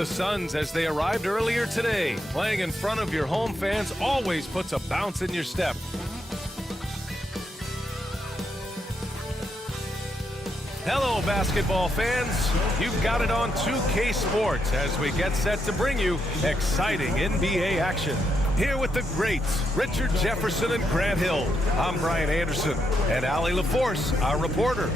the Suns as they arrived earlier today. Playing in front of your home fans always puts a bounce in your step. Hello, basketball fans. You've got it on 2K Sports as we get set to bring you exciting NBA action. Here with the greats, Richard Jefferson and Grant Hill. I'm Brian Anderson, and Allie LaForce, our reporter.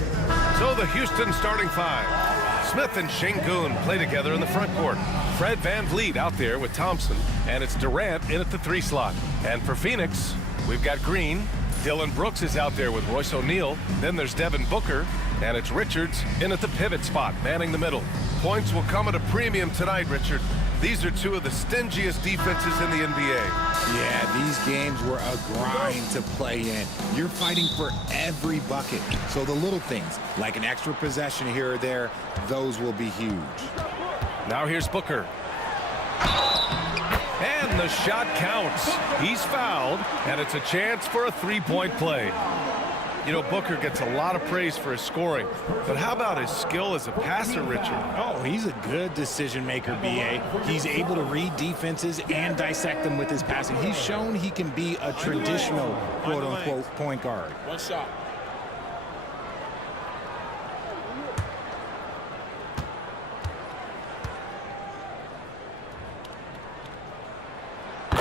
So the Houston starting five. Smith and Şengün play together in the front court. Fred VanVleet out there with Thompson, and it's Durant in at the 3 slot. And for Phoenix, we've got Green. Dillon Brooks is out there with Royce O'Neal. Then there's Devin Booker, and it's Richards in at the pivot spot, manning the middle. Points will come at a premium tonight, Richard. These are two of the stingiest defenses in the NBA. Yeah, these games were a grind to play in. You're fighting for every bucket. So the little things, like an extra possession here or there, those will be huge. Now here's Booker. And the shot counts. He's fouled, and it's a chance for a three-point play. You know, Booker gets a lot of praise for his scoring, but how about his skill as a passer, Richard? Oh, he's a good decision maker, B.A. He's able to read defenses and dissect them with his passing. He's shown he can be a traditional, quote-unquote, point guard. One shot.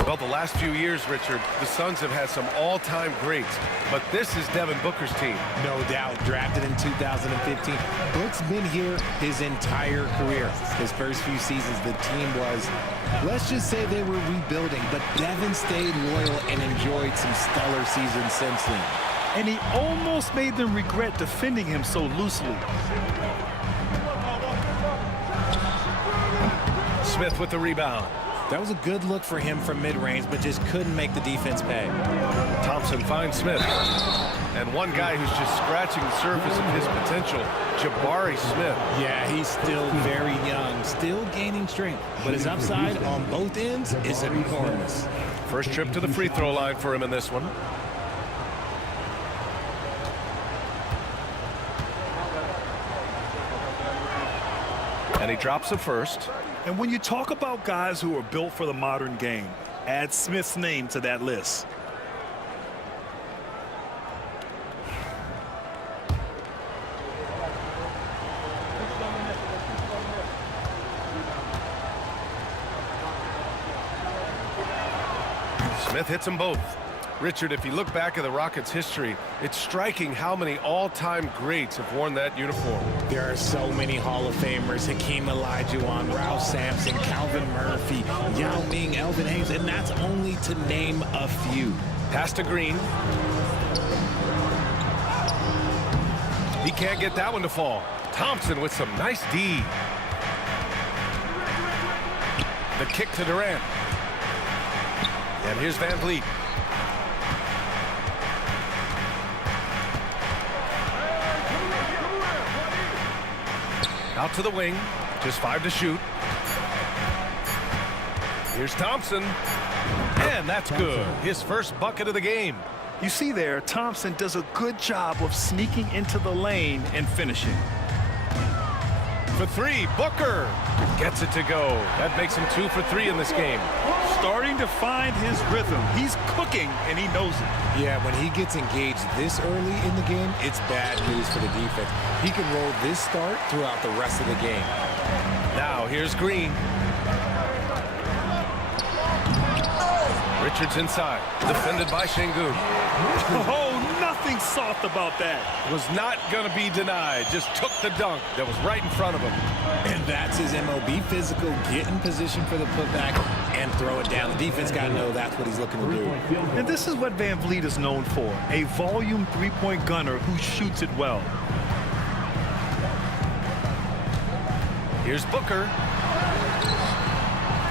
Well, the last few years, Richard, the Suns have had some all-time greats, but this is Devin Booker's team. No doubt, drafted in 2015. Book's been here his entire career. His first few seasons, the team was, let's just say they were rebuilding, but Devin stayed loyal and enjoyed some stellar seasons since then. And he almost made them regret defending him so loosely. Smith with the rebound. That was a good look for him from mid-range, but just couldn't make the defense pay. Thompson finds Smith. And one guy who's just scratching the surface of his potential, Jabari Smith. Yeah, he's still very young, still gaining strength, but his upside on both ends is enormous. First trip to the free throw line for him in this one. And he drops the first. And when you talk about guys who are built for the modern game, add Smith's name to that list. Smith hits them both. Richard, if you look back at the Rockets' history, it's striking how many all-time greats have worn that uniform. There are so many Hall of Famers: Hakeem Olajuwon, Ralph Sampson, Calvin Murphy, Yao Ming, Elvin Hayes, and that's only to name a few. Pass to Green. He can't get that one to fall. Thompson with some nice D. The kick to Durant. And here's VanVleet. Out to the wing, just 5 to shoot. Here's Thompson, and that's good. His first bucket of the game. You see there, Thompson does a good job of sneaking into the lane and finishing. For 3, Booker gets it to go. That makes him 2 for 3 in this game. Starting to find his rhythm. He's cooking, and he knows it. Yeah, when he gets engaged this early in the game, it's bad news for the defense. He can roll this start throughout the rest of the game. Now here's Green. Richards inside, defended by Şengün. Oh, nothing soft about that. Was not going to be denied, just took the dunk that was right in front of him. And that's his MOB, physical, get in position for the putback and throw it down. The defense got to know that's what he's looking to do. And this is what VanVleet is known for, a volume three-point gunner who shoots it well. Here's Booker.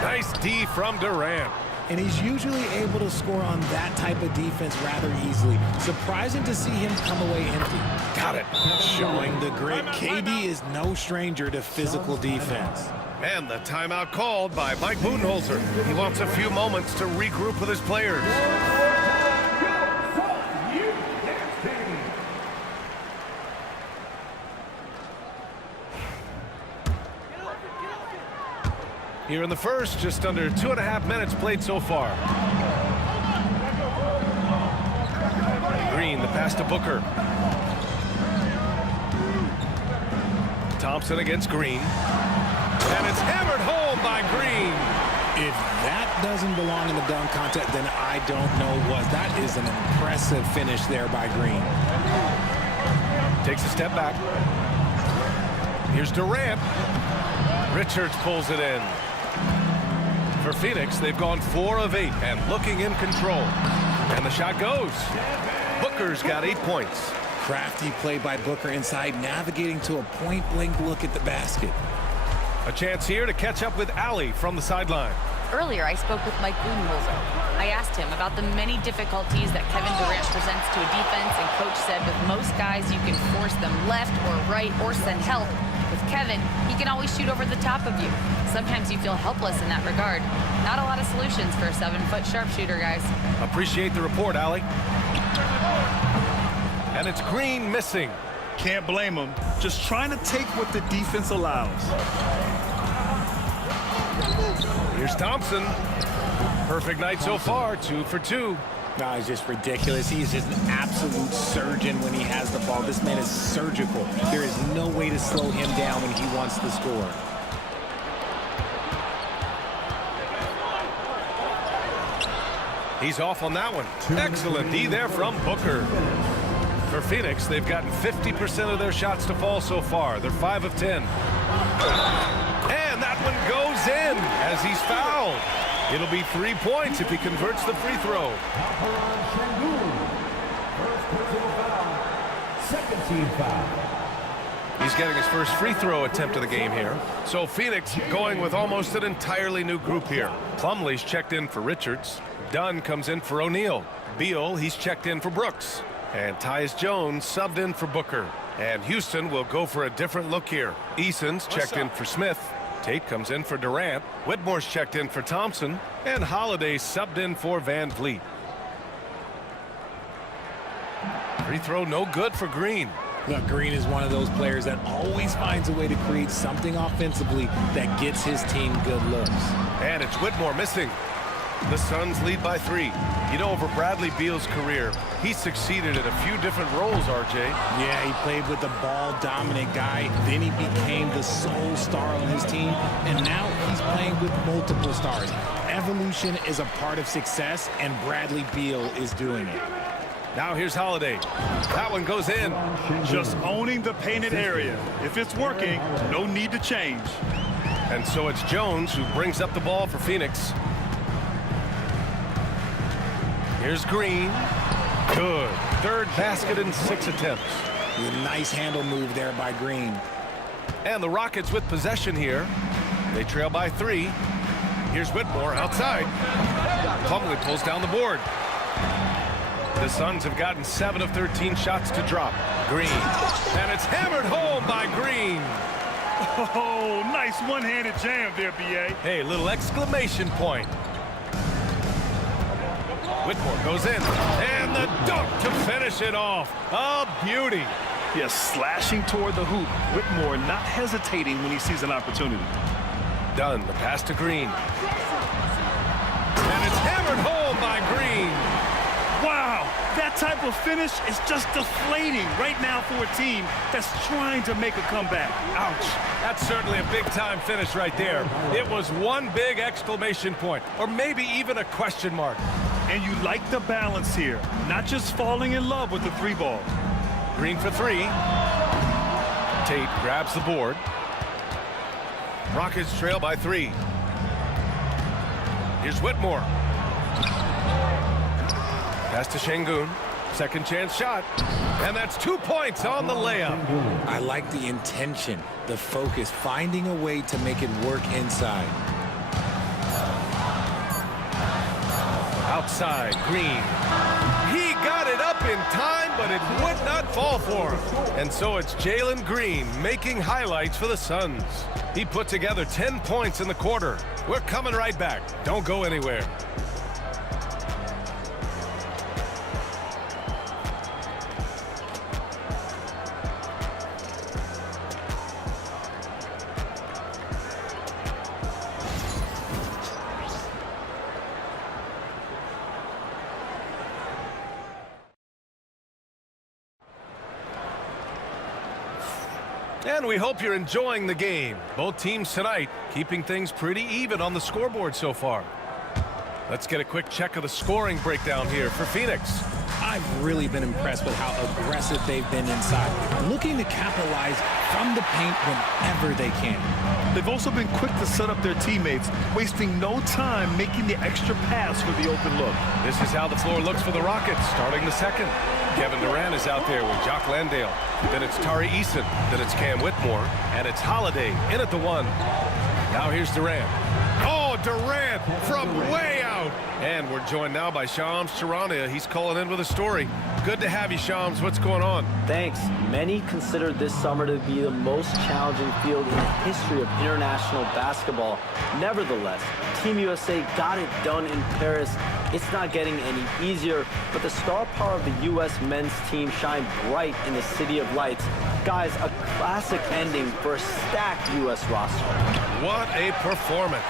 Nice D from Durant. And he's usually able to score on that type of defense rather easily. Surprising to see him come away empty. Got it. Showing the grit. KD is no stranger to physical defense. And the timeout called by Mike Budenholzer. He wants a few moments to regroup with his players. Here in the first, just under 2.5 minutes played so far. Green, the pass to Booker. Thompson against Green. And it's hammered home by Green. If that doesn't belong in the dunk contest, then I don't know what. That is an impressive finish there by Green. Takes a step back. Here's Durant. Richards pulls it in. For Phoenix, they've gone 4 of 8 and looking in control. And the shot goes. Booker's got 8 points. Crafty play by Booker inside, navigating to a point-blank look at the basket. A chance here to catch up with Allie from the sideline. Earlier, I spoke with Mike Budenholzer. I asked him about the many difficulties that Kevin Durant presents to a defense, and Coach said with most guys, you can force them left or right or send help. With Kevin, he can always shoot over the top of you. Sometimes you feel helpless in that regard. Not a lot of solutions for a 7-foot sharpshooter, guys. Appreciate the report, Allie. And it's Green missing. Can't blame him. Just trying to take what the defense allows. Here's Thompson. Perfect night so far, 2 for 2. No, it's just ridiculous. He's just an absolute surgeon when he has the ball. This man is surgical. There is no way to slow him down when he wants to score. He's off on that one. Excellent D there from Booker. For Phoenix, they've gotten 50% of their shots to fall so far. They're 5 of 10. And that one goes in as he's fouled. It'll be 3 points if he converts the free throw. Second team foul. He's getting his first free throw attempt of the game here. So Phoenix going with almost an entirely new group here. Plumlee's checked in for Richards. Dunn comes in for O'Neal. Beal, he's checked in for Brooks. And Tyus Jones subbed in for Booker. And Houston will go for a different look here. Eason's checked in for Smith. Tate comes in for Durant. Whitmore's checked in for Thompson. And Holiday subbed in for Van Vliet. Free throw no good for Green. Look, Green is one of those players that always finds a way to create something offensively that gets his team good looks. And it's Whitmore missing. The Suns lead by 3. You know, over Bradley Beal's career, he succeeded in a few different roles, RJ. Yeah, he played with the ball-dominant guy. Then he became the sole star on his team. And now he's playing with multiple stars. Evolution is a part of success, and Bradley Beal is doing it. Now here's Holiday. That one goes in. Just owning the painted area. If it's working, no need to change. And so it's Jones who brings up the ball for Phoenix. Here's Green. Good. Third basket in 6 attempts. A nice handle move there by Green. And the Rockets with possession here. They trail by 3. Here's Whitmore outside. Plumlee pulls down the board. The Suns have gotten 7 of 13 shots to drop. Green. And it's hammered home by Green. Oh, nice one-handed jam there, B.A. Hey, little exclamation point. Whitmore goes in. And the dunk to finish it off. A beauty. Yes, slashing toward the hoop. Whitmore not hesitating when he sees an opportunity. Dunn, the pass to Green. And it's hammered home by Green. Wow, that type of finish is just deflating right now for a team that's trying to make a comeback. Ouch. That's certainly a big-time finish right there. It was one big exclamation point, or maybe even a question mark. And you like the balance here, not just falling in love with the 3-ball. Green for 3. Tate grabs the board. Rockets trail by 3. Here's Whitmore. Pass to Şengün. Second chance shot. And that's 2 points on the layup. I like the intention, the focus, finding a way to make it work inside. Outside, Green. He got it up in time, but it would not fall for him. And so it's Jalen Green making highlights for the Suns. He put together 10 points in the quarter. We're coming right back. Don't go anywhere. And we hope you're enjoying the game. Both teams tonight keeping things pretty even on the scoreboard so far. Let's get a quick check of the scoring breakdown here for Phoenix. I've really been impressed with how aggressive they've been inside, looking to capitalize from the paint whenever they can. They've also been quick to set up their teammates, wasting no time making the extra pass for the open look. This is how the floor looks for the Rockets starting the second. Kevin Durant is out there with Jock Landale. Then it's Tari Eason. Then it's Cam Whitmore. And it's Holiday in at the 1. Now here's Durant. Oh, Durant from way out. And we're joined now by Shams Charania. He's calling in with a story. Good to have you, Shams. What's going on? Thanks. Many consider this summer to be the most challenging field in the history of international basketball. Nevertheless, Team USA got it done in Paris. It's not getting any easier, but the star power of the U.S. men's team shined bright in the City of Lights. Guys, a classic ending for a stacked U.S. roster. What a performance.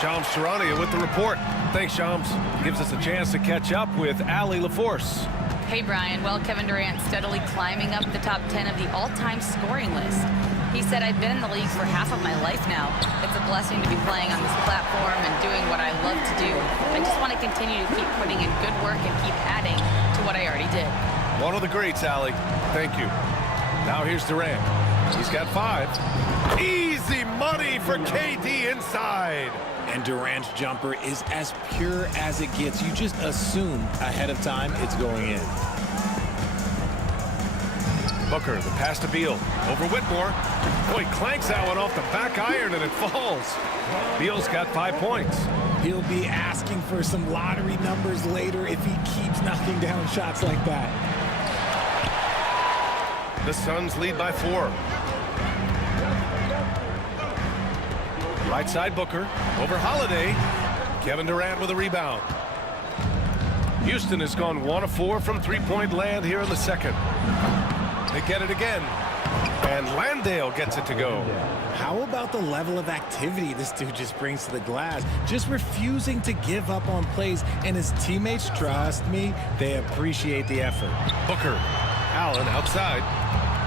Shams Charania with the report. Thanks, Shams. Gives us a chance to catch up with Allie LaForce. Hey, Brian. Well, Kevin Durant steadily climbing up the top 10 of the all-time scoring list. He said, I've been in the league for half of my life now. It's a blessing to be playing on this platform and doing what I love to do. I just want to continue to keep putting in good work and keep adding to what I already did. One of the greats, Allie. Thank you. Now here's Durant. He's got 5. Easy money for KD inside. And Durant's jumper is as pure as it gets. You just assume ahead of time it's going in. Booker, the pass to Beal. Over Whitmore. Boy, clanks that one off the back iron and it falls. Beal's got 5 points. He'll be asking for some lottery numbers later if he keeps knocking down shots like that. The Suns lead by 4. Right side Booker. Over Holiday. Kevin Durant with a rebound. Houston has gone 1 of 4 from three-point land here in the second. They get it again. And Landale gets it to go. How about the level of activity this dude just brings to the glass? Just refusing to give up on plays. And his teammates, trust me, they appreciate the effort. Booker. Allen outside.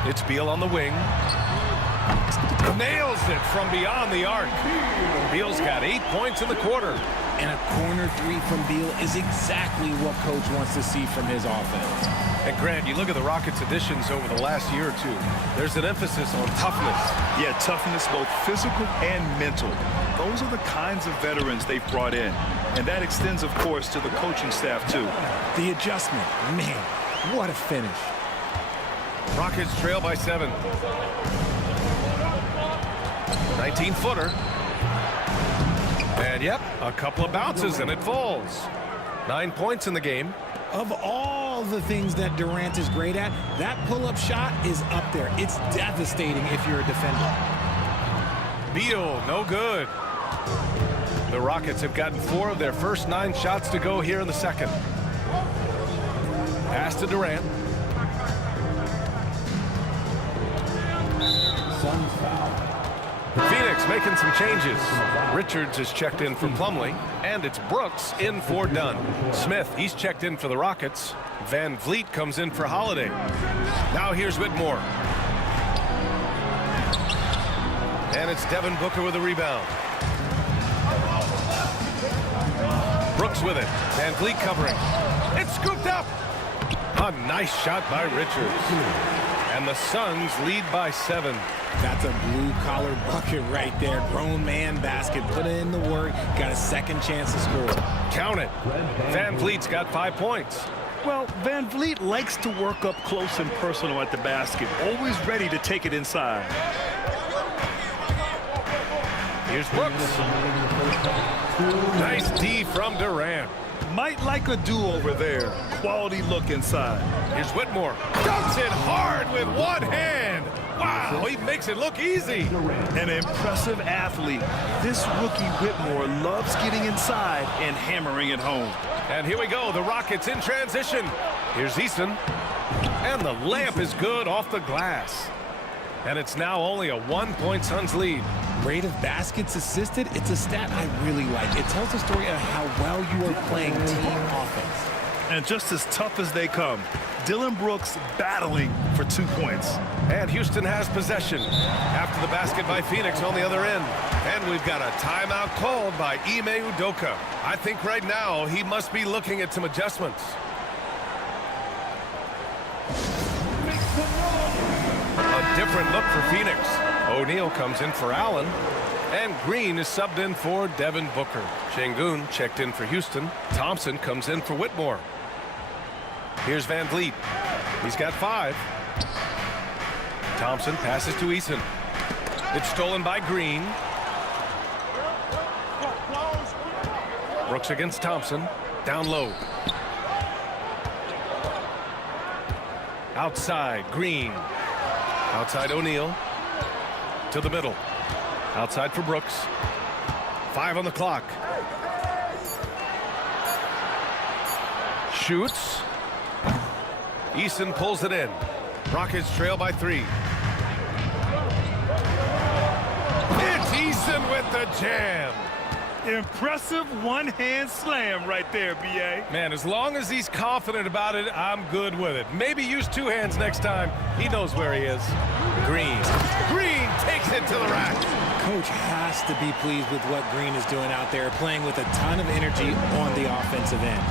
It's Beal on the wing. Nails it from beyond the arc. Beal's got 8 points in the quarter. And a corner 3 from Beal is exactly what coach wants to see from his offense. And Grant, you look at the Rockets' additions over the last year or two. There's an emphasis on toughness. Yeah, toughness, both physical and mental. Those are the kinds of veterans they've brought in. And that extends, of course, to the coaching staff, too. The adjustment, man, what a finish. Rockets trail by 7. 19-footer. And, yep, a couple of bounces and it falls. 9 points in the game. Of all the things that Durant is great at, that pull-up shot is up there. It's devastating if you're a defender. Beal, no good. The Rockets have gotten 4 of their first 9 shots to go here in the second. Pass to Durant. Phoenix making some changes. Richards is checked in for Plumlee, and it's Brooks in for Dunn. Smith, he's checked in for the Rockets. Van Vliet comes in for Holiday. Now here's Whitmore. And it's Devin Booker with a rebound. Brooks with it. Van Vliet covering. It's scooped up. A nice shot by Richards. And the Suns lead by 7. That's a blue-collar bucket right there. Grown man basket. Put in the work. Got a second chance to score. Count it. Van Vliet's got 5 points. Well, Van Vliet likes to work up close and personal at the basket. Always ready to take it inside. Here's Brooks. Nice D from Durant. Might like a do-over there. Quality look inside. Here's Whitmore. Dunks it hard with one hand. Wow, he makes it look easy. An impressive athlete. This rookie Whitmore loves getting inside and hammering it home. And here we go, the Rockets in transition. Here's Easton. And the layup is good off the glass. And it's now only a 1-point Suns lead. Rate of baskets assisted, it's a stat I really like. It tells the story of how well you are playing team offense. And just as tough as they come, Dillon Brooks battling for 2 points. And Houston has possession after the basket by Phoenix on the other end. And we've got a timeout called by Ime Udoka. I think right now he must be looking at some adjustments. A different look for Phoenix. O'Neal comes in for Allen. And Green is subbed in for Devin Booker. Şengün checked in for Houston. Thompson comes in for Whitmore. Here's Van Vliet. He's got 5. Thompson passes to Eason. It's stolen by Green. Brooks against Thompson. Down low. Outside, Green. Outside O'Neal. To the middle. Outside for Brooks. 5 on the clock. Shoots. Eason pulls it in. Rockets trail by 3. It's Eason with the jam. Impressive one-hand slam right there, B.A. Man, as long as he's confident about it, I'm good with it. Maybe use 2 hands next time. He knows where he is. Green. Green takes it to the rack. Coach has to be pleased with what Green is doing out there, playing with a ton of energy on the offensive end.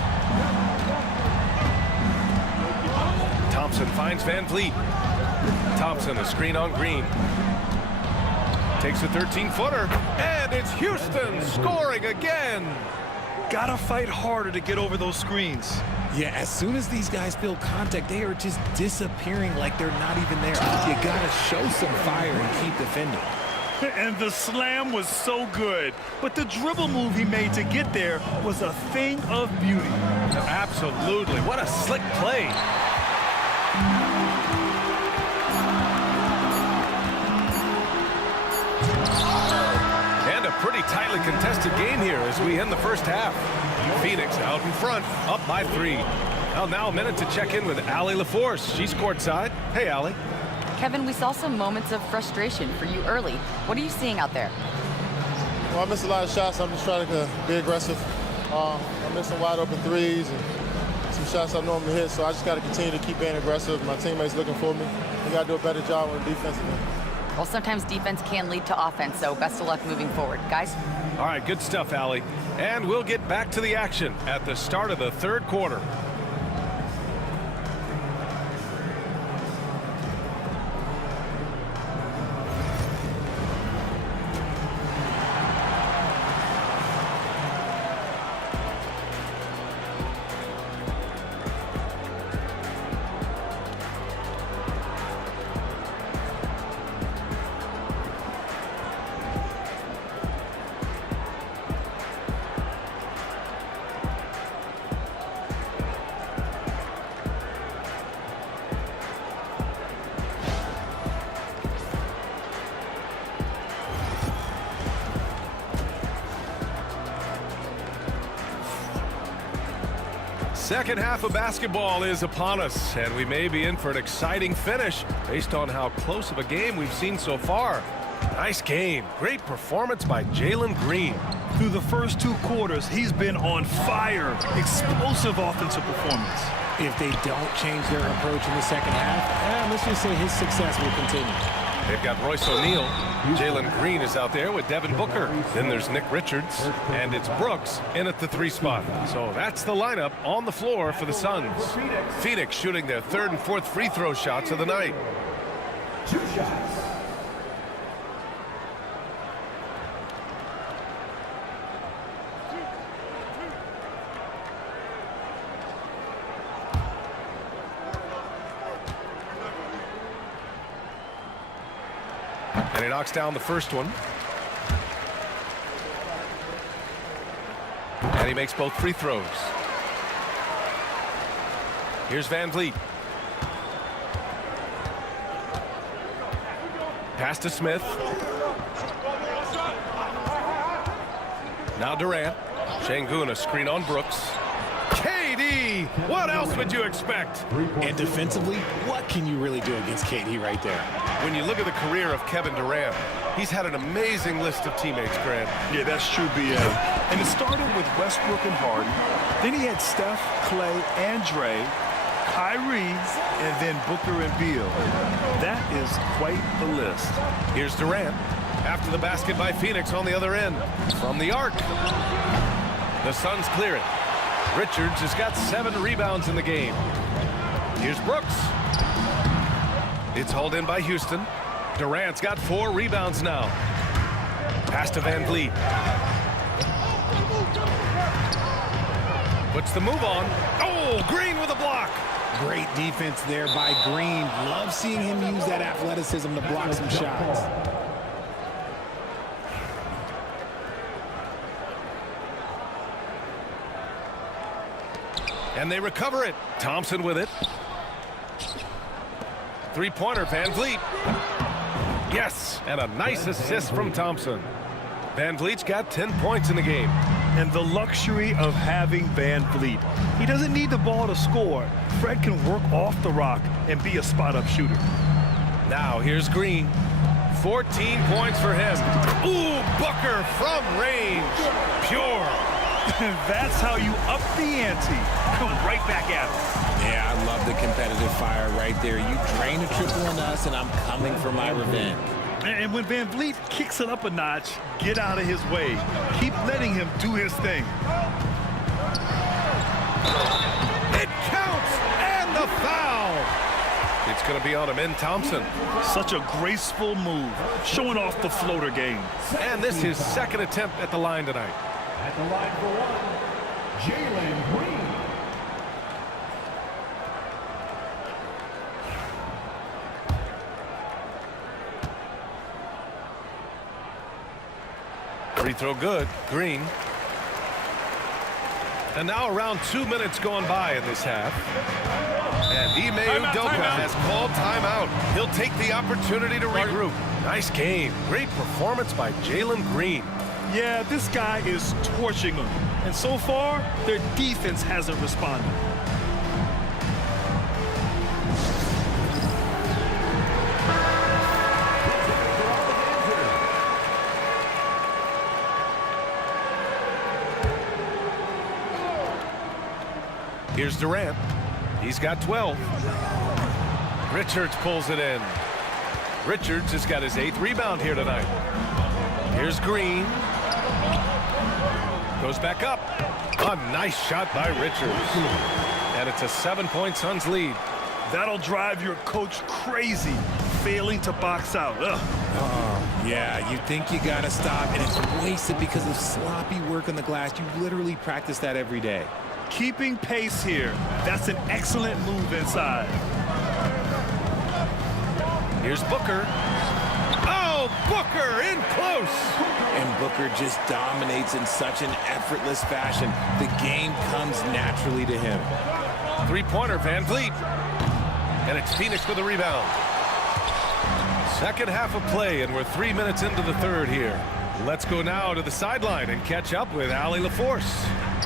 Thompson finds Van Vliet. Thompson, a screen on Green. Takes a 13-footer, and it's Houston scoring again. Gotta fight harder to get over those screens. Yeah, as soon as these guys feel contact, they are just disappearing like they're not even there. You gotta show some fire and keep defending. And the slam was so good, but the dribble move he made to get there was a thing of beauty. Absolutely. What a slick play. And a pretty tightly contested game here as we end the first half. Phoenix out in front, up by 3. Well, now a minute to check in with Allie LaForce. She's courtside. Hey, Allie. Kevin, we saw some moments of frustration for you early. What are you seeing out there? Well, I missed a lot of shots. I'm just trying to be aggressive. I missed some wide open threes and some shots I normally hit, so I just got to continue to keep being aggressive. My teammates looking for me. We got to do a better job on the defensive end. Well, sometimes defense can lead to offense, so best of luck moving forward. Guys? All right, good stuff, Allie. And we'll get back to the action at the start of the 3rd quarter. Second half of basketball is upon us, and we may be in for an exciting finish based on how close of a game we've seen so far. Nice game. Great performance by Jalen Green. Through the first 2 quarters, he's been on fire. Explosive offensive performance. If they don't change their approach in the second half, let's just say his success will continue. They've got Royce O'Neal. Jalen Green is out there with Devin Booker. Then there's Nick Richards, and it's Brooks in at the 3 spot. So that's the lineup on the floor for the Suns. Phoenix shooting their 3rd and 4th free throw shots of the night. 2 shots. And he knocks down the first one. And he makes both free throws. Here's Van Vliet. Pass to Smith. Now Durant. Şengün, a screen on Brooks. KD KD! What else would you expect? And defensively, what can you really do against KD right there? When you look at the career of Kevin Durant, he's had an amazing list of teammates, Grant. Yeah, that's true, B.A. And it started with Westbrook and Harden. Then he had Steph, Clay, and Dre, Kyrie, and then Booker and Beal. That is quite the list. Here's Durant. After the basket by Phoenix on the other end. From the arc. The Suns clear it. Richards has got 7 rebounds in the game. Here's Brooks. It's hauled in by Houston. Durant's got 4 rebounds now. Pass to Van Vliet. Puts the move on. Oh, Green with a block. Great defense there by Green. Love seeing him use that athleticism to block some shots. And they recover it. Thompson with it. Three-pointer, Van Vliet. Yes, and a nice assist from Thompson. Van Vliet's got 10 points in the game. And the luxury of having Van Vliet. He doesn't need the ball to score. Fred can work off the rock and be a spot-up shooter. Now here's Green. 14 points for him. Ooh, Booker from range. Pure. That's how you up the ante. Come right back at him. Yeah, I love the competitive fire right there. You drain a triple on us, and I'm coming for my revenge. And when Van Vliet kicks it up a notch, get out of his way. Keep letting him do his thing. It counts, and the foul. It's going to be on Amen Thompson. Such a graceful move, showing off the floater game. And this is his second attempt at the line tonight. At the line for one, Jalen Green. Free throw good. Green. And now around 2 minutes going by in this half. And Ime Udoka has called timeout. He'll take the opportunity to regroup. Nice game. Great performance by Jalen Green. Yeah, this guy is torching them. And so far, their defense hasn't responded. Here's Durant. He's got 12. Richards pulls it in. Richards has got his 8th rebound here tonight. Here's Green. Goes back up. A nice shot by Richards. And it's a 7-point Suns lead. That'll drive your coach crazy, failing to box out. Yeah, you think you got to stop, and it's wasted because of sloppy work on the glass. You literally practice that every day. Keeping pace here. That's an excellent move inside. Here's Booker. Oh, Booker in close. And Booker just dominates in such an effortless fashion. The game comes naturally to him. Three-pointer, Van Vliet. And it's Phoenix with a rebound. Second half of play, and we're 3 minutes into the third here. Let's go now to the sideline and catch up with Allie LaForce.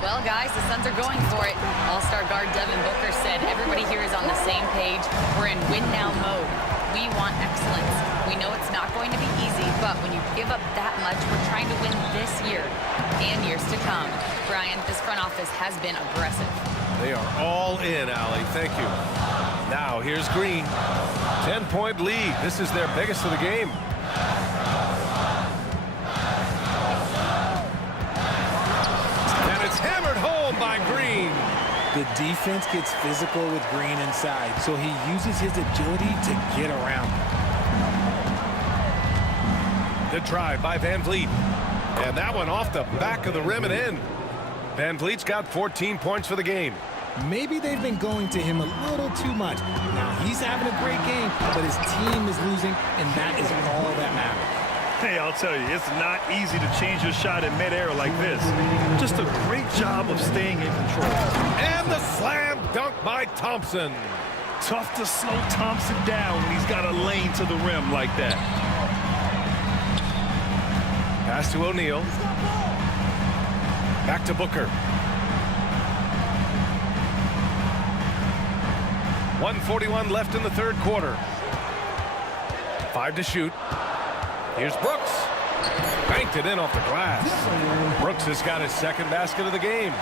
Well, guys, the Suns are going for it. All-star guard Devin Booker said everybody here is on the same page. We're in win-now mode. We want excellence. We know it's not going to be easy, but when you give up that much, we're trying to win this year and years to come. Brian, this front office has been aggressive. They are all in, Allie. Thank you. Now, here's Green. 10-point lead. This is their biggest of the game. And it's hammered home by Green. The defense gets physical with Green inside, so he uses his agility to get around. The drive by Van Vliet. And that one off the back of the rim and in. Van Vliet's got 14 points for the game. Maybe they've been going to him a little too much. Now, he's having a great game, but his team is losing, and that is all that matters. Hey, I'll tell you, it's not easy to change your shot in midair like this. Just a great job of staying in control. And the slam dunk by Thompson. Tough to slow Thompson down when he's got a lane to the rim like that. Pass to O'Neal. Back to Booker. 1:41 left in the third quarter. 5 to shoot. Here's Brooks. Banked it in off the glass. Brooks has got his second basket of the game.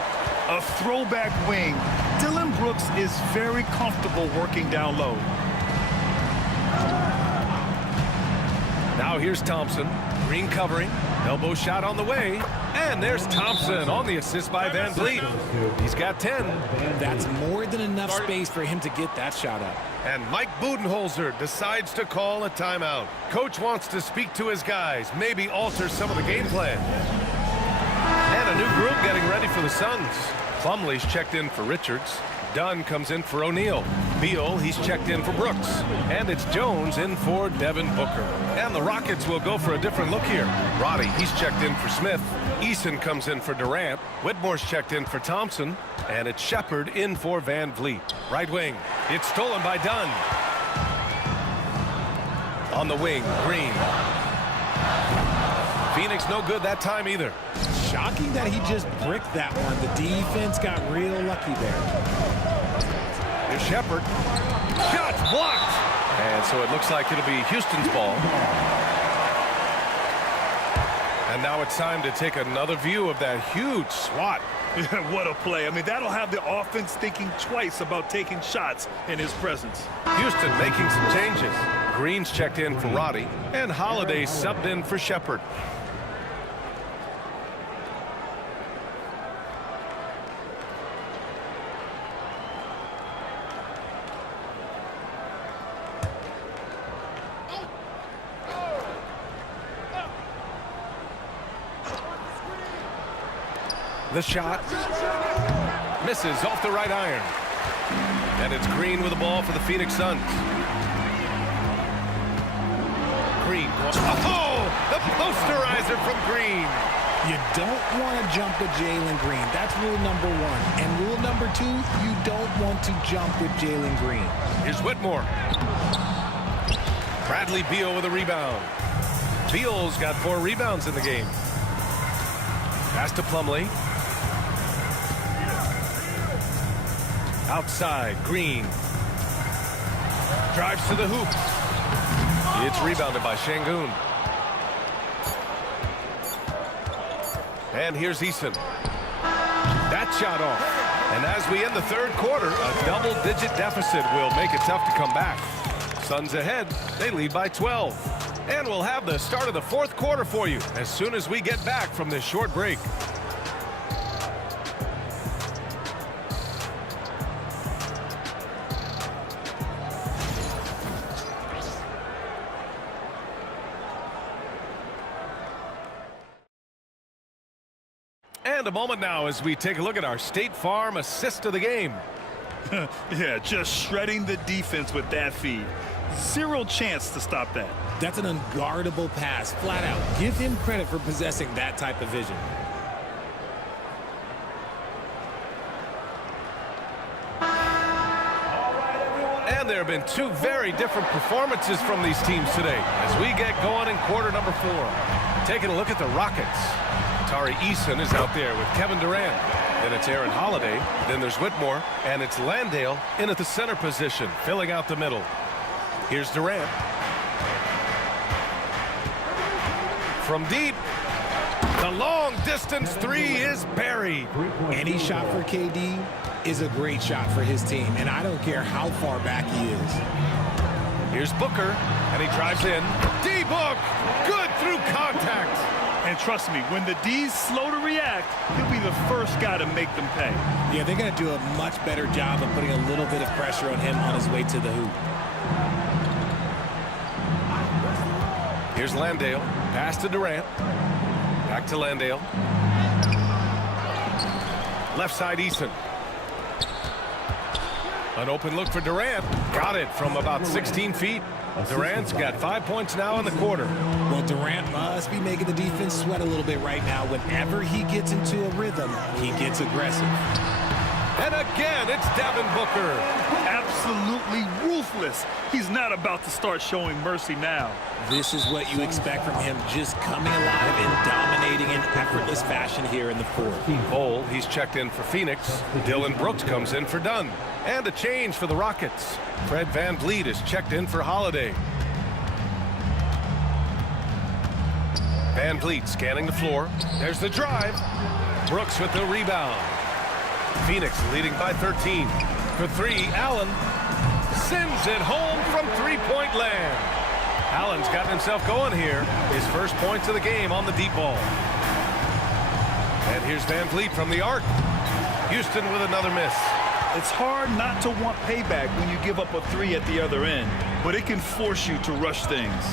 A throwback wing. Dylan Brooks is very comfortable working down low. Now here's Thompson. Green covering. Elbow shot on the way. And there's Thompson on the assist by Van Vliet. He's got 10. That's more than enough space for him to get that shot up. And Mike Budenholzer decides to call a timeout. Coach wants to speak to his guys, maybe alter some of the game plan. And a new group getting ready for the Suns. Plumlee's checked in for Richards. Dunn comes in for O'Neal. Beal, he's checked in for Brooks. And it's Jones in for Devin Booker. And the Rockets will go for a different look here. Roddy, he's checked in for Smith. Eason comes in for Durant. Whitmore's checked in for Thompson. And it's Shepard in for Van Vliet. Right wing. It's stolen by Dunn. On the wing, Green. Phoenix no good that time either. Shocking that he just bricked that one. The defense got real lucky there. Here's Shepard. Shot's blocked. And so it looks like it'll be Houston's ball. And now it's time to take another view of that huge swat. What a play. I mean, that'll have the offense thinking twice about taking shots in his presence. Houston making some changes. Green's checked in for Roddy. And Holiday subbed in for Shepard. The shot misses off the right iron. And it's Green with the ball for the Phoenix Suns. Green. Oh, the posterizer from Green. You don't want to jump with Jalen Green. That's rule number 1. And rule number 2, you don't want to jump with Jalen Green. Here's Whitmore. Bradley Beal with a rebound. Beal's got 4 rebounds in the game. Pass to Plumlee. Outside, Green. Drives to the hoop. It's rebounded by Şengün. And here's Eason. That shot off. And as we end the third quarter, a double-digit deficit will make it tough to come back. Suns ahead. They lead by 12. And we'll have the start of the fourth quarter for you as soon as we get back from this short break. And a moment now as we take a look at our State Farm assist of the game. Yeah, just shredding the defense with that feed. Zero chance to stop that. That's an unguardable pass, flat out. Give him credit for possessing that type of vision. And there have been 2 very different performances from these teams today as we get going in quarter number 4. Taking a look at the Rockets. Tari Eason is out there with Kevin Durant. Then it's Aaron Holiday. Then there's Whitmore. And it's Landale in at the center position, filling out the middle. Here's Durant. From deep. The long-distance 3 is buried. Any shot for KD is a great shot for his team, and I don't care how far back he is. Here's Booker, and he drives in. D-Book, good through contact. And trust me, when the D's slow to react, he'll be the first guy to make them pay. Yeah, they're going to do a much better job of putting a little bit of pressure on him on his way to the hoop. Here's Landale. Pass to Durant. Back to Landale. Left side, Eason. An open look for Durant. Got it from about 16 feet. Durant's got 5 points now in the quarter. Well, Durant must be making the defense sweat a little bit right now. Whenever he gets into a rhythm, he gets aggressive. And again, it's Devin Booker. absolutely ruthless. He's not about to start showing mercy now. This is what you expect from him, just coming alive and dominating in effortless fashion here in the fourth. Cole, he's checked in for Phoenix. Dylan Brooks comes in for Dunn. And a change for the Rockets. Fred VanVleet is checked in for Holiday. VanVleet scanning the floor. There's the drive. Brooks with the rebound. Phoenix leading by 13. For three, Allen sends it home from three-point land. Allen's gotten himself going here. His first points of the game on the deep ball. And here's VanVleet from the arc. Houston with another miss. It's hard not to want payback when you give up a three at the other end, but it can force you to rush things.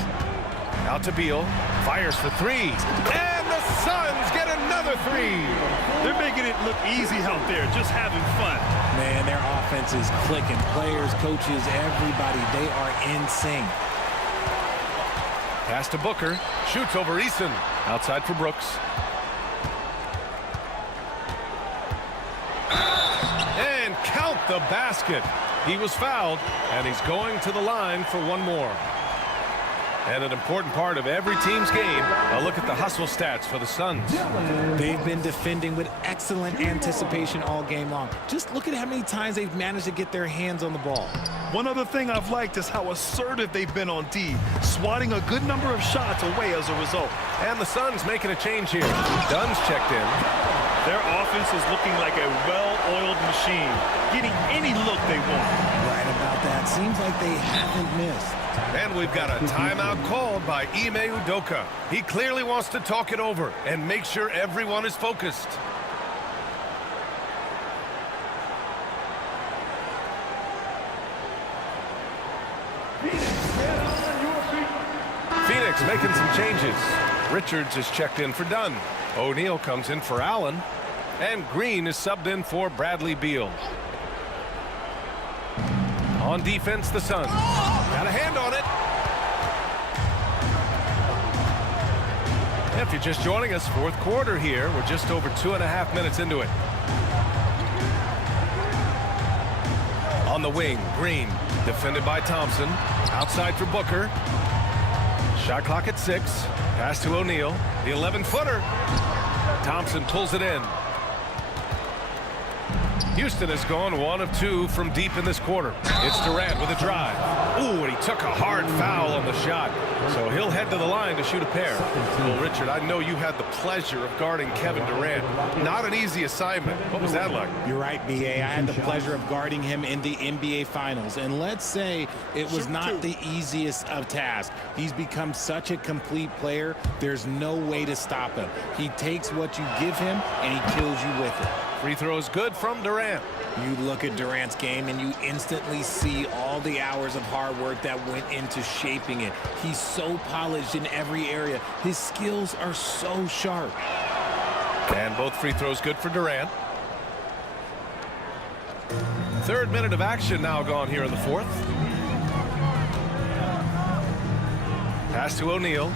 Out to Beal, fires for three, and the Suns get another three. They're making it look easy out there, just having fun. Man, their offense is clicking. Players, coaches, everybody, they are in sync. Pass to Booker, shoots over Eason, outside for Brooks. And count the basket. He was fouled, and he's going to the line for one more. And an important part of every team's game, a look at the hustle stats for the Suns. They've been defending with excellent anticipation all game long. Just look at how many times they've managed to get their hands on the ball. One other thing I've liked is how assertive they've been on D, swatting a good number of shots away as a result. And the Suns making a change here. Dunn's checked in. Their offense is looking like a well-oiled machine, getting any look they want. Right about that. Seems like they haven't missed. And we've got a timeout called by Ime Udoka. He clearly wants to talk it over and make sure everyone is focused. Phoenix making some changes. Richards is checked in for Dunn. O'Neal comes in for Allen. And Green is subbed in for Bradley Beal. On defense, the Suns. Got a hand on it. If you're just joining us, fourth quarter here. We're just over 2.5 minutes into it. On the wing, Green, defended by Thompson. Outside for Booker. Shot clock at 6. Pass to O'Neal. The 11-footer. Thompson pulls it in. Houston has gone 1 of 2 from deep in this quarter. It's Durant with a drive. Ooh, and he took a hard foul on the shot. So he'll head to the line to shoot a pair. Well, Richard, I know you had the pleasure of guarding Kevin Durant. Not an easy assignment. What was that like? You're right, B.A. I had the pleasure of guarding him in the NBA Finals. And let's say it was not the easiest of tasks. He's become such a complete player, there's no way to stop him. He takes what you give him, and he kills you with it. Free throw is good from Durant. You look at Durant's game and you instantly see all the hours of hard work that went into shaping it. He's so polished in every area. His skills are so sharp. And both free throws good for Durant. Third minute of action now gone here in the fourth. Pass to O'Neal.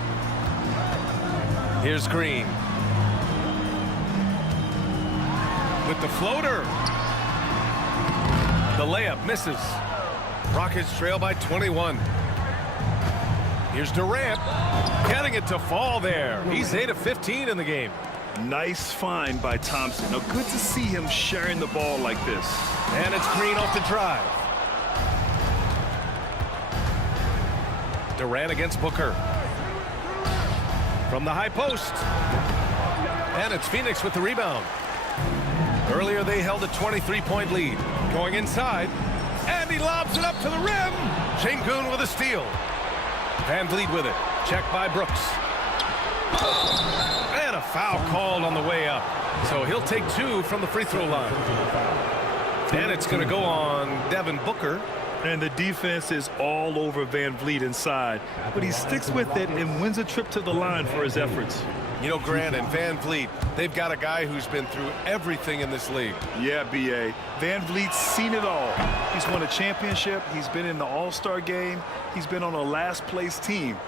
Here's Green. With the floater. The layup misses. Rockets trail by 21. Here's Durant. Getting it to fall there. He's 8 of 15 in the game. Nice find by Thompson. Now, good to see him sharing the ball like this. And it's Green off the drive. Durant against Booker. From the high post. And it's Phoenix with the rebound. Earlier they held a 23-point lead. Going inside. And he lobs it up to the rim. Sengun with a steal. VanVleet with it. Checked by Brooks. And a foul called on the way up. So he'll take 2 from the free throw line. And it's going to go on Devin Booker. And the defense is all over VanVleet inside. But he sticks with it and wins a trip to the line for his efforts. You know, Grant and VanVleet, they've got a guy who's been through everything in this league. Yeah, B.A. VanVleet's seen it all. He's won a championship. He's been in the All-Star game. He's been on a last-place team.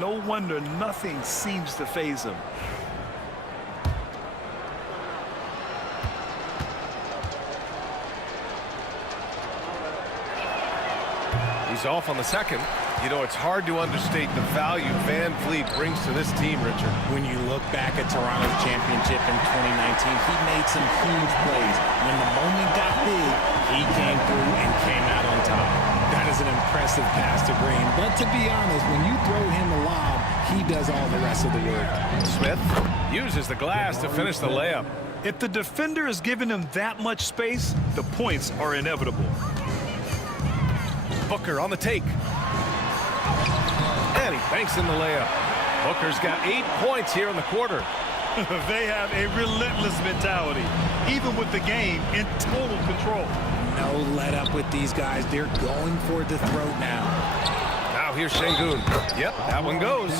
No wonder nothing seems to faze him. is off on the second. You know, it's hard to understate the value Van Vliet brings to this team, Richard. When you look back at Toronto's championship in 2019, he made some huge plays. When the moment got big, he came through and came out on top. That is an impressive pass to Green. But to be honest, when you throw him a lob, he does all the rest of the work. Smith uses the glass to finish the layup. If the defender is giving him that much space, the points are inevitable. Booker on the take. And he banks in the layup. Booker's got 8 points here in the quarter. They have a relentless mentality, even with the game in total control. No let up with these guys. They're going for the throat now. Now here's Şengün. Yep, that one goes.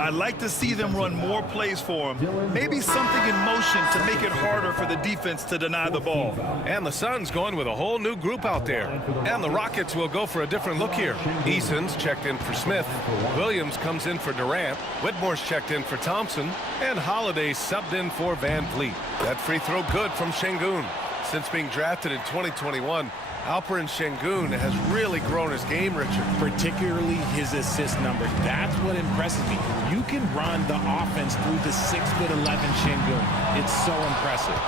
I'd like to see them run more plays for him. Maybe something in motion to make it harder for the defense to deny the ball. And the Suns going with a whole new group out there. And the Rockets will go for a different look here. Eason's checked in for Smith. Williams comes in for Durant. Whitmore's checked in for Thompson. And Holiday subbed in for Van Vliet. That free throw good from Şengün. Since being drafted in 2021, Alperen Şengün has really grown his game, Richard. Particularly his assist numbers. That's what impresses me. You can run the offense through the 6'11" Şengün. It's so impressive.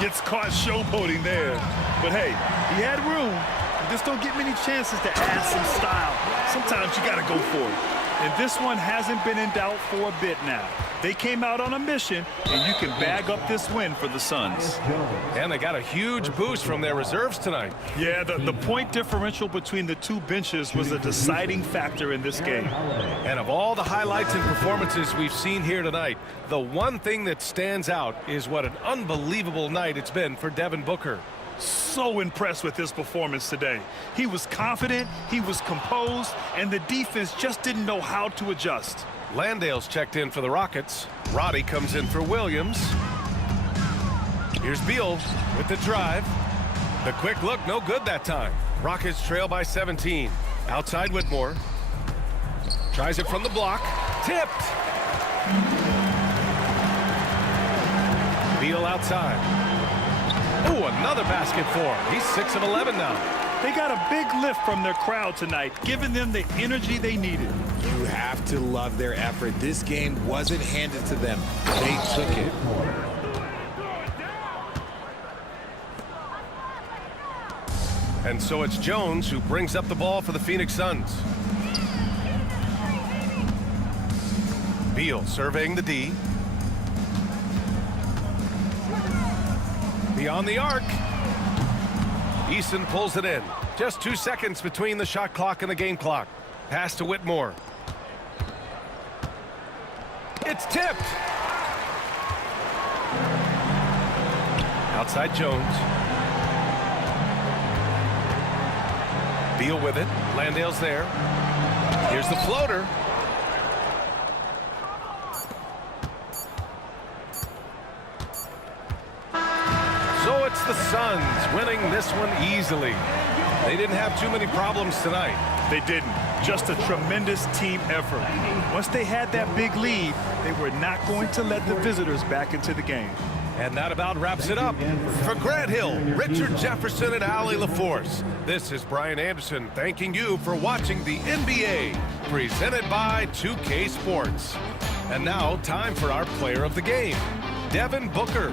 Gets caught showboating there. But hey, he had room. You just don't get many chances to add some style. Sometimes you got to go for it. And this one hasn't been in doubt for a bit now. They came out on a mission, and you can bag up this win for the Suns. And they got a huge boost from their reserves tonight. Yeah, the point differential between the two benches was a deciding factor in this game. And of all the highlights and performances we've seen here tonight, the one thing that stands out is what an unbelievable night it's been for Devin Booker. So impressed with his performance today. He was confident, he was composed, and the defense just didn't know how to adjust. Landale's checked in for the Rockets. Roddy comes in for Williams. Here's Beal with the drive. The quick look, no good that time. Rockets trail by 17. Outside Whitmore. Tries it from the block. Tipped. Beal outside. Oh, another basket for him. He's 6 of 11 now. They got a big lift from their crowd tonight, giving them the energy they needed. You have to love their effort. This game wasn't handed to them. They took it. And so it's Jones who brings up the ball for the Phoenix Suns. Beal surveying the D. Beyond the arc. Eason pulls it in. Just 2 seconds between the shot clock and the game clock. Pass to Whitmore. It's tipped. Outside Jones. Beal with it. Landale's there. Here's the floater. So it's the Suns winning this one easily. They didn't have too many problems tonight. They didn't. Just a tremendous team effort. Once they had that big lead, they were not going to let the visitors back into the game. And that about wraps it up. For Grant Hill, Richard Jefferson, and Allie LaForce, this is Brian Anderson thanking you for watching the NBA, presented by 2K Sports. And now, time for our player of the game, Devin Booker.